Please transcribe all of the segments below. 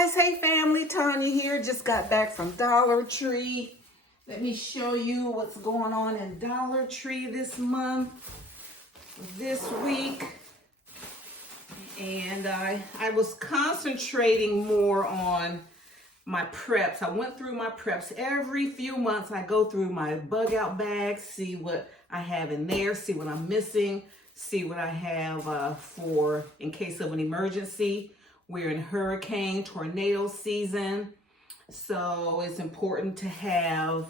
guys, hey family, Tanya here. Just got back from Dollar Tree. Let me show you what's going on in Dollar Tree this month, this week. And I was concentrating more on my preps. I went through my preps. Every few months I go through my bug out bags, see what I have in there, see what I'm missing, see what I have for in case of an emergency. We're in hurricane, tornado season, so it's important to have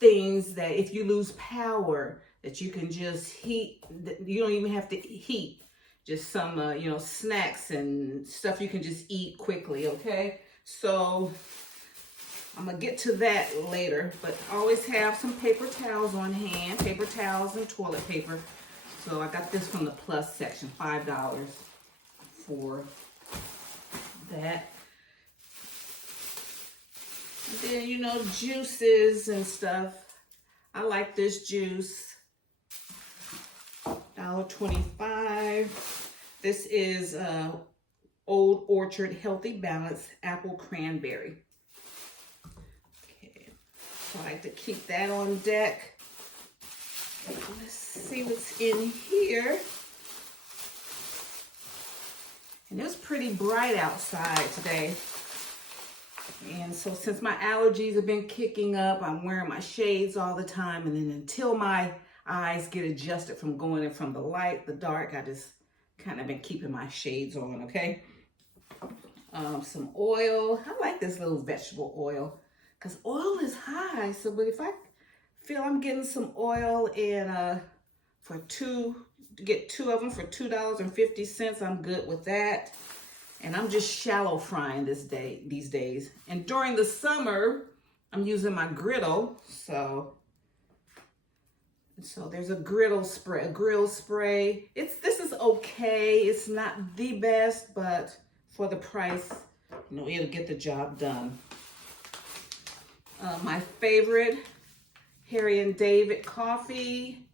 things that if you lose power, that you can just heat. You don't even have to heat, just some snacks and stuff you can just eat quickly, okay? So I'm gonna get to that later, but always have some paper towels on hand, paper towels and toilet paper. So I got this from the plus section, $5 for that. And then, juices and stuff. I like this juice, $1.25. This is Old Orchard Healthy Balance Apple Cranberry. Okay, so I like to keep that on deck. Let's see what's in here. And it was pretty bright outside today. And so since my allergies have been kicking up, I'm wearing my shades all the time. And then until my eyes get adjusted from going in from the light, the dark, I just kind of been keeping my shades on, okay? Some oil. I like this little vegetable oil because oil is high. So, but if I feel I'm getting some oil and get two of them for $2.50, I'm good with that. And I'm just shallow frying these days. And during the summer, I'm using my griddle. So there's a grill spray. This is okay. It's not the best, but for the price, it'll get the job done. My favorite, Harry and David coffee.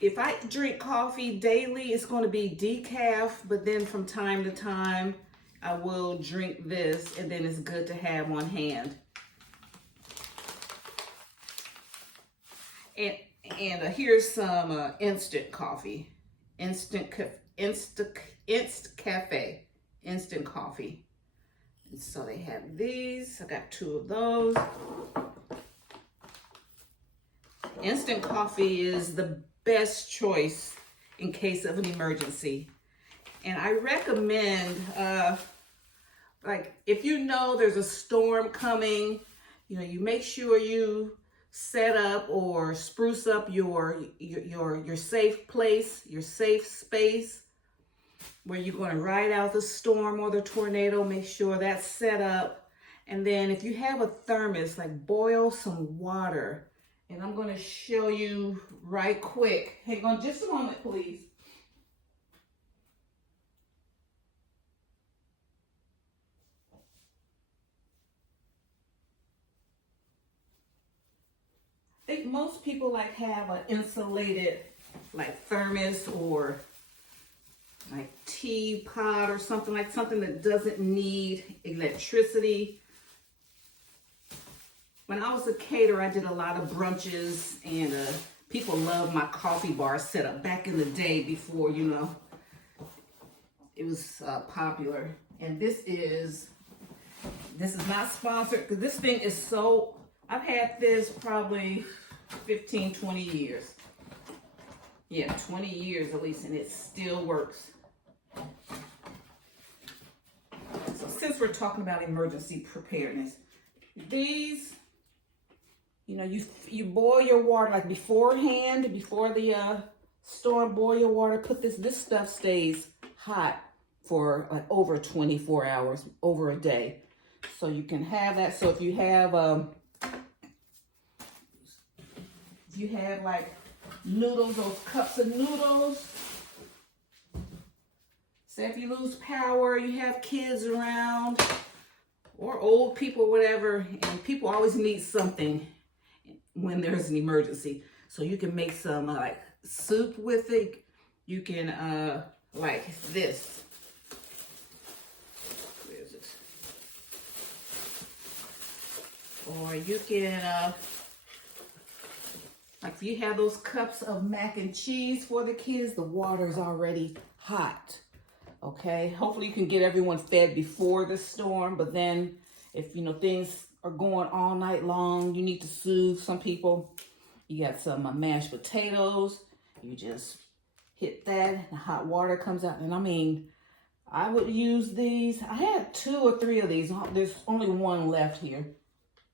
If I drink coffee daily, it's going to be decaf, but then from time to time, I will drink this, and then it's good to have on hand. And here's some instant coffee, instant cafe, instant coffee. And so they have these. I got 2 of those. Instant coffee is the best choice in case of an emergency. And I recommend, if there's a storm coming, you make sure you set up or spruce up your safe place, your safe space where you're going to ride out the storm or the tornado. Make sure that's set up. And then if you have a thermos, boil some water. And I'm going to show you right quick. Hang on just a moment, please. I think most people have an insulated thermos or teapot or something that doesn't need electricity. When I was a caterer, I did a lot of brunches, and people loved my coffee bar setup back in the day before, it was popular. And this is not sponsored, because this thing is so, I've had this probably 15, 20 years. Yeah, 20 years at least, and it still works. So since we're talking about emergency preparedness, these, you boil your water beforehand, before the storm. Boil your water. Put this stuff stays hot for over 24 hours, over a day. So you can have that. So if you have noodles, those cups of noodles. Say if you lose power, you have kids around or old people, whatever, and people always need something when there's an emergency. So you can make some soup with it. You can like this. Where is it? Or you can, like if you have those cups of mac and cheese for the kids, the water's already hot. Okay, hopefully you can get everyone fed before the storm, but then if you know things are going all night long, you need to soothe some people. You got some mashed potatoes, you just hit that, and hot water comes out. And I mean, I would use these. I had 2 or 3 of these. There's only one left here.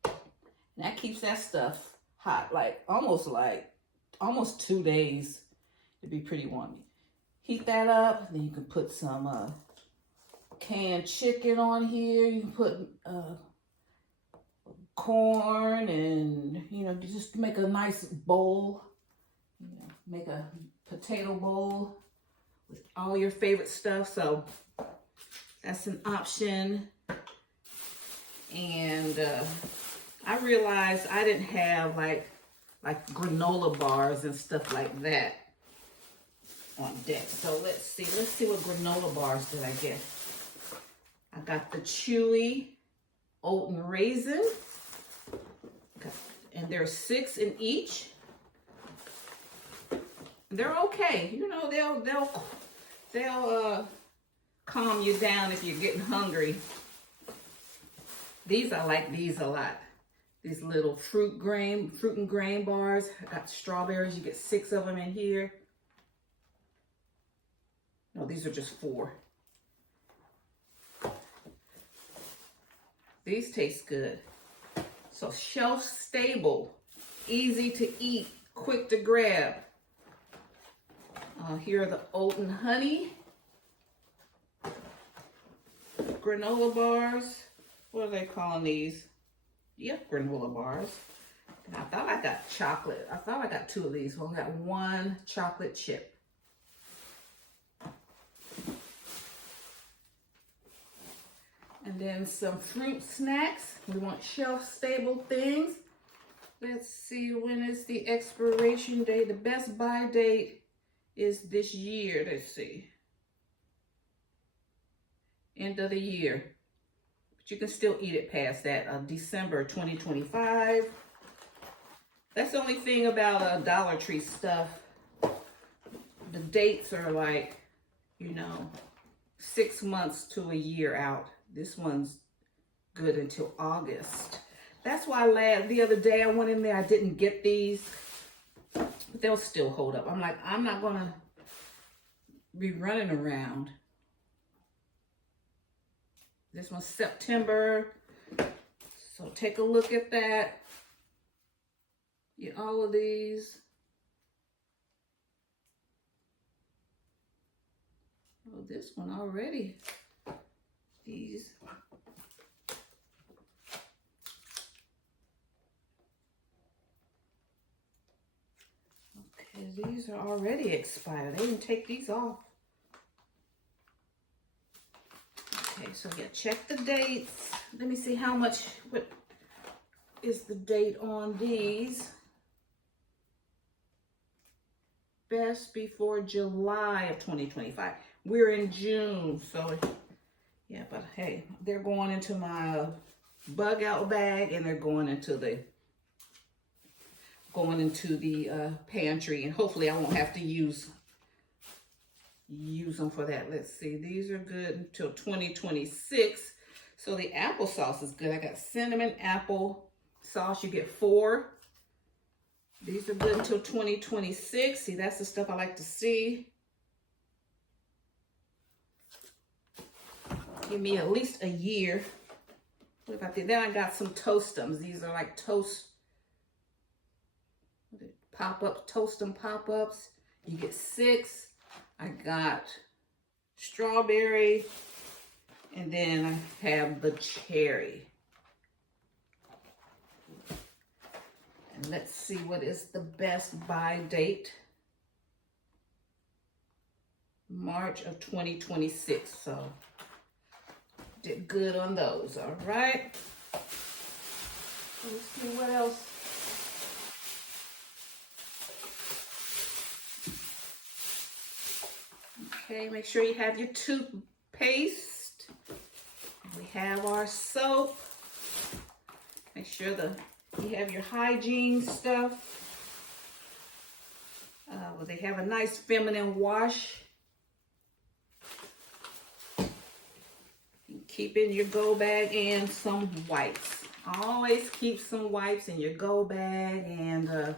And that keeps that stuff hot, like almost 2 days. It'd be pretty warm. Heat that up, then you can put some canned chicken on here. You can put corn, and you know, just make a nice bowl. You know, make a potato bowl with all your favorite stuff. So that's an option. And I realized I didn't have like granola bars and stuff like that on deck. So let's see what granola bars did I get. I got the chewy oat and raisin, and there's 6 in each. They're okay. You know, they'll calm you down if you're getting hungry. I like these a lot. These little fruit and grain bars. I got strawberries. You get 6 of them in here. No, these are just 4. These taste good. So shelf stable, easy to eat, quick to grab. Here are the oat and honey granola bars. What are they calling these? Yep, granola bars. And I thought I got chocolate. I thought I got 2 of these. Well, I got 1 chocolate chip. And then some fruit snacks. We want shelf-stable things. Let's see, when is the expiration date? The best buy date is this year. Let's see. End of the year. But you can still eat it past that. December 2025. That's the only thing about Dollar Tree stuff. The dates are like, you know, 6 months to a year out. This one's good until August. That's why the other day I went in there, I didn't get these, but they'll still hold up. I'm like, I'm not gonna be running around. This one's September, so take a look at that. Get all of these. Oh, this one already. These. Okay, these are already expired. They didn't take these off. Okay, so yeah, check the dates. Let me see what is the date on these. Best before July of 2025. We're in June, so yeah, but hey, they're going into my bug out bag, and they're going into the pantry, and hopefully I won't have to use them for that. Let's see, these are good until 2026. So the applesauce is good. I got cinnamon apple sauce. You get 4. These are good until 2026. See, that's the stuff I like to see. Give me at least a year. What about that? Then I got some Toastums. These are like Toastum pop-ups. You get 6. I got strawberry, and then I have the cherry. And let's see, what is the best buy date? March of 2026. So did good on those. All right. Let's see what else. Okay, make sure you have your toothpaste. We have our soap. Make sure you have your hygiene stuff. Well, they have a nice feminine wash. Keep in your go bag and some wipes. Always keep some wipes in your go bag, and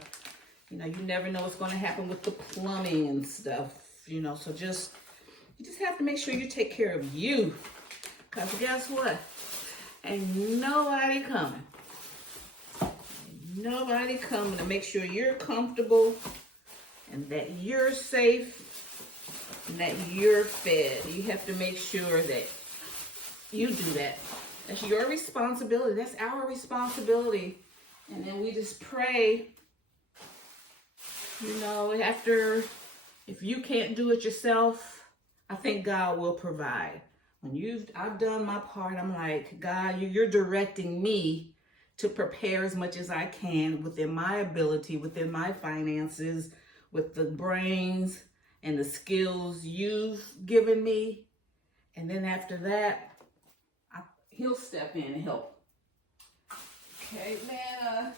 you know, you never know what's going to happen with the plumbing and stuff, you know, so you just have to make sure you take care of you, because guess what? Ain't nobody coming. Nobody coming to make sure you're comfortable and that you're safe and that you're fed. You have to make sure that you do that. That's your responsibility. That's our responsibility. And then we just pray, you know, if you can't do it yourself, I think God will provide. I've done my part, I'm like, God, you're directing me to prepare as much as I can within my ability, within my finances, with the brains and the skills you've given me. And then after that, He'll step in and help. Okay, man,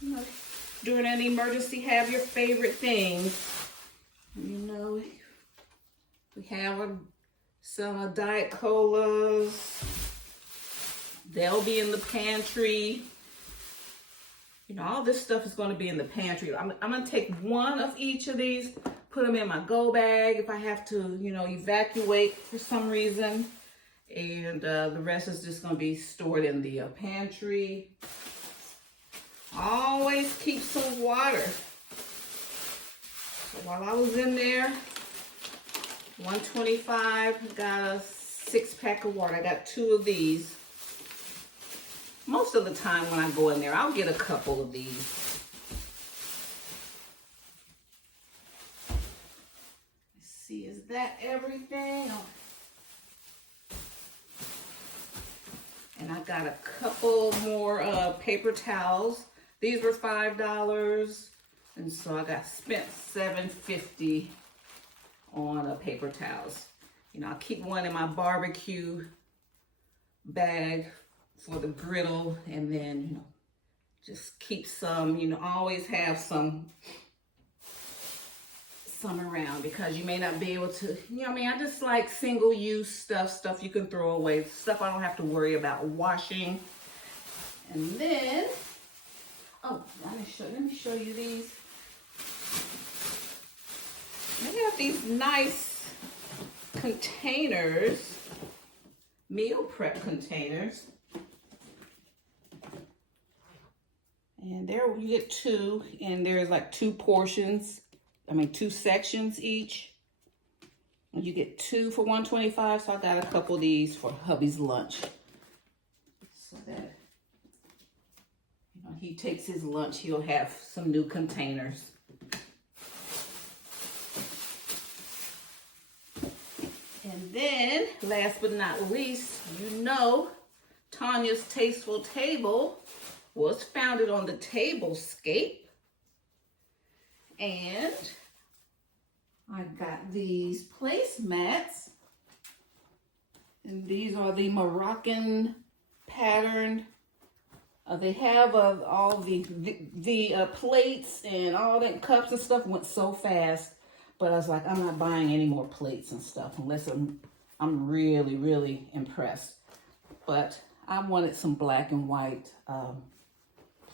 you know, during an emergency, have your favorite things. You know, we have some Diet Colas. They'll be in the pantry. You know, all this stuff is going to be in the pantry. I'm going to take one of each of these, put them in my go bag if I have to, you know, evacuate for some reason. And the rest is just going to be stored in the pantry. Always keep some water. So while I was in there, $125, got a 6-pack of water. I got 2 of these. Most of the time when I go in there, I'll get a couple of these. Let's see, is that everything? Oh. And I got a couple more paper towels. These were $5, and so I spent $7.50 on paper towels. You know, I'll keep one in my barbecue bag for the griddle, and then, you know, just keep some, you know, always have some around, because you may not be able to, you know what I mean? I just like single-use stuff you can throw away, stuff I don't have to worry about washing. And then, oh, let me show you these. They have these nice containers, meal prep containers. And there you get 2, and there's like 2 portions. 2 sections each. And you get 2 for $125, so I got a couple of these for hubby's lunch. So that, you know, he takes his lunch, he'll have some new containers. And then, last but not least, you know, Tanya's Tasteful Table was founded on the tablescape. And I got these placemats, and these are the Moroccan pattern. They have all the plates and all that, cups and stuff. Went so fast, but I was like, I'm not buying any more plates and stuff unless I'm really, really impressed. But I wanted some black and white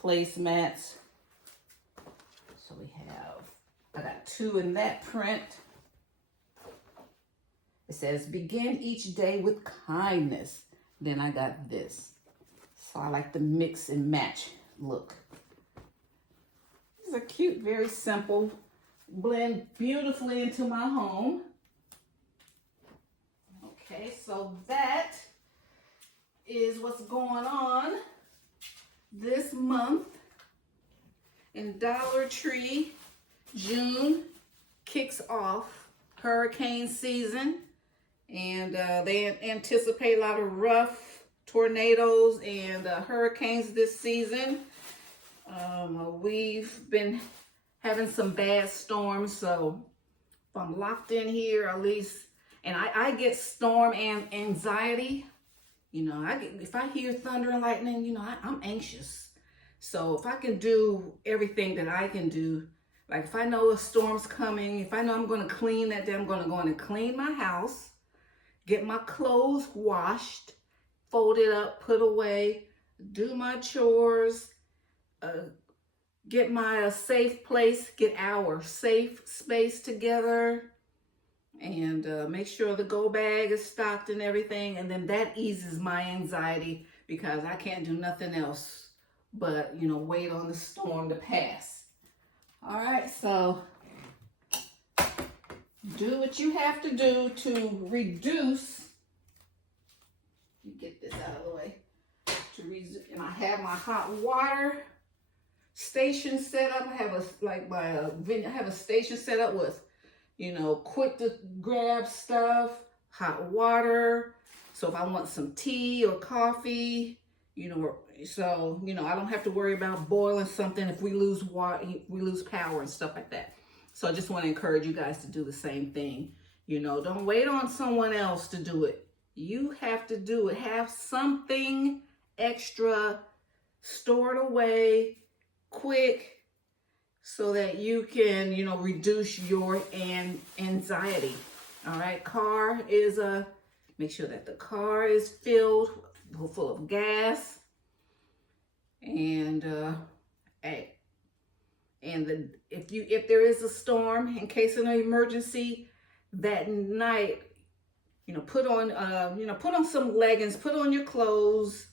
placemats. So I got 2 in that print. It says, begin each day with kindness. Then I got this. So I like the mix and match look. These are cute, very simple. Blend beautifully into my home. Okay, so that is what's going on this month. In Dollar Tree, June kicks off hurricane season, and they anticipate a lot of rough tornadoes and hurricanes this season. We've been having some bad storms, so if I'm locked in here, at least, and I get storm and anxiety. You know, if I hear thunder and lightning, you know, I'm anxious. So if I can do everything that I can do, like if I know a storm's coming, if I know I'm going to clean that day, I'm going to go in and clean my house, get my clothes washed, fold it up, put away, do my chores, get my safe place, get our safe space together, and make sure the go bag is stocked and everything. And then that eases my anxiety because I can't do nothing else but, you know, wait on the storm to pass. All right, so do what you have to do to reduce. You get this out of the way. And I have my hot water station set up. I have I have a station set up with, you know, quick to grab stuff, hot water. So if I want some tea or coffee, you know, so, you know, I don't have to worry about boiling something if we lose water, we lose power and stuff like that. So I just want to encourage you guys to do the same thing. You know, don't wait on someone else to do it. You have to do it. Have something extra stored away quick so that you can, you know, reduce your anxiety. All right, make sure that the car is full of gas, and if there is a storm, in case of an emergency that night, you know, put on some leggings, put on your clothes.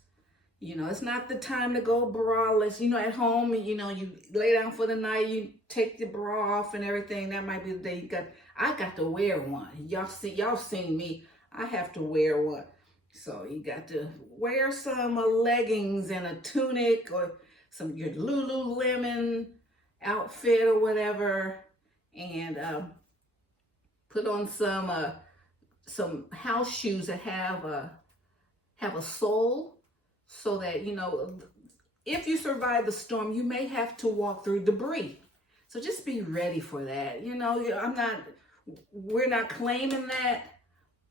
You know, it's not the time to go braless. You know, at home, you know, you lay down for the night, you take the bra off and everything. That might be the day I got to wear one. Y'all seen me. I have to wear one. So you got to wear some leggings and a tunic or your Lululemon outfit or whatever, and put on some house shoes that have a sole, so that, you know, if you survive the storm, you may have to walk through debris. So just be ready for that. You know, we're not claiming that,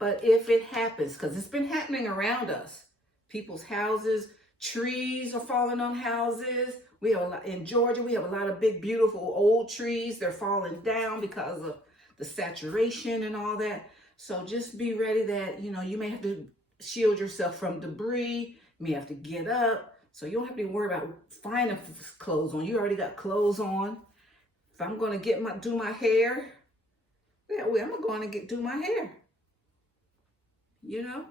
but if it happens, because it's been happening around us, people's houses, trees are falling on houses. In Georgia, we have a lot of big, beautiful old trees. They're falling down because of the saturation and all that. So just be ready that, you know, you may have to shield yourself from debris. You may have to get up. So you don't have to worry about finding clothes on. You already got clothes on. If I'm going to do my hair, yeah, I'm going to do my hair. You know?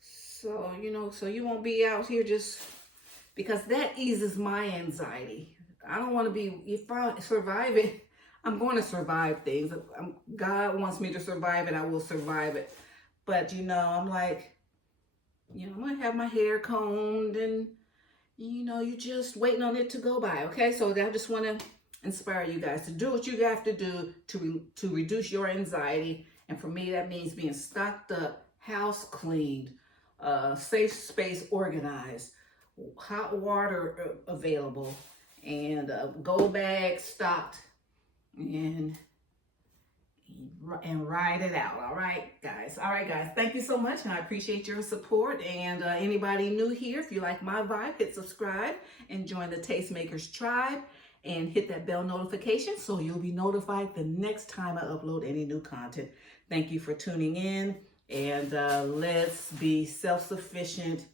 So, you know, so you won't be out here just, because that eases my anxiety. I don't want to be, if I survive it, I'm going to survive things. God wants me to survive it, I will survive it. But, you know, I'm like, you know, I'm going to have my hair combed and, you know, you just waiting on it to go by, okay? So I just want to inspire you guys to do what you have to do to reduce your anxiety. And for me, that means being stocked up, house cleaned, safe space organized, hot water available, and go bag stocked, and ride it out. All right, guys. Thank you so much, and I appreciate your support. And anybody new here, if you like my vibe, hit subscribe and join the Tastemakers tribe, and hit that bell notification so you'll be notified the next time I upload any new content. Thank you for tuning in, and let's be self-sufficient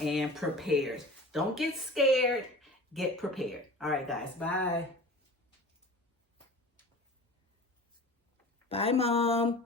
and prepared. Don't get scared, get prepared. All right, guys, bye. Bye, Mom.